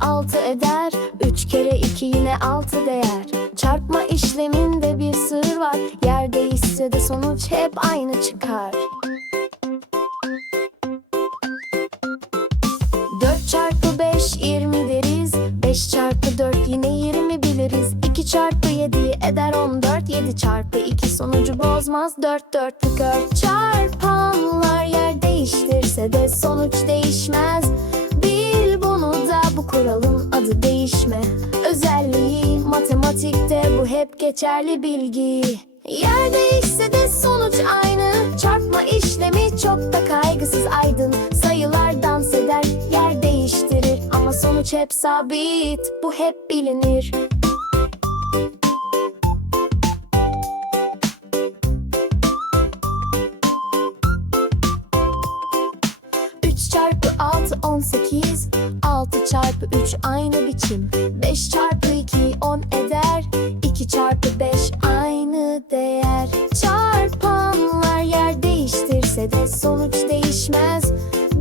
altı eder. Üç kere iki yine altı değer. Çarpma işleminde bir sır var. Yer değişse de sonuç hep aynı çıkar. Dört çarpı beş yirmi deriz. Beş çarpı dört yine yirmi biliriz. İki çarpı yedi eder on dört. Yedi çarpı iki sonucu bozmaz. Dört dörtlük ört çarpanlar yer değiştirse de sonuç değişmez hep geçerli bilgi. Yer değişse de sonuç aynı. Çarpma işlemi çok da kaygısız aydın. Sayılar dans eder yer değiştirir. Ama sonuç hep sabit bu hep bilinir. Çarpı altı on sekiz. Altı çarpı üç aynı biçim. Beş çarpı iki on eder sonuç değişmez.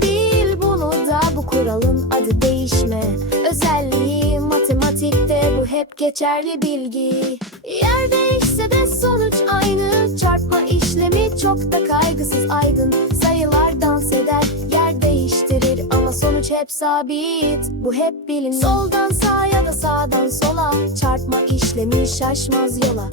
Bil bunu da bu kuralın adı değişme. Özelliği matematikte bu hep geçerli bilgi. Yer değişse de sonuç aynı. Çarpma işlemi çok da kaygısız aydın. Sayılar dans eder yer değiştirir Ama sonuç hep sabit. Bu hep bilinir Soldan sağa da sağdan sola. Çarpma işlemi şaşmaz yola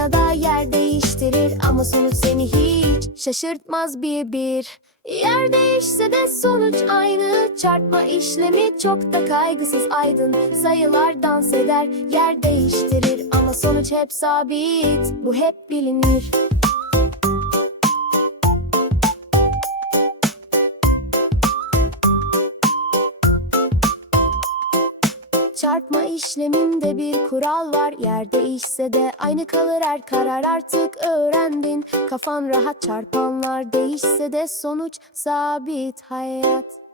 Sırada yer değiştirir Ama sonuç seni hiç şaşırtmaz bir bir. Yer değişse de sonuç aynı Çarpma işlemi çok da kaygısız. Aydın Sayılar dans eder yer değiştirir Ama sonuç hep sabit bu hep bilinir Çarpma işleminde bir kural var. Yer değişse de aynı kalır her karar. Artık öğrendin. Kafan rahat çarpanlar değişse de sonuç sabit hayat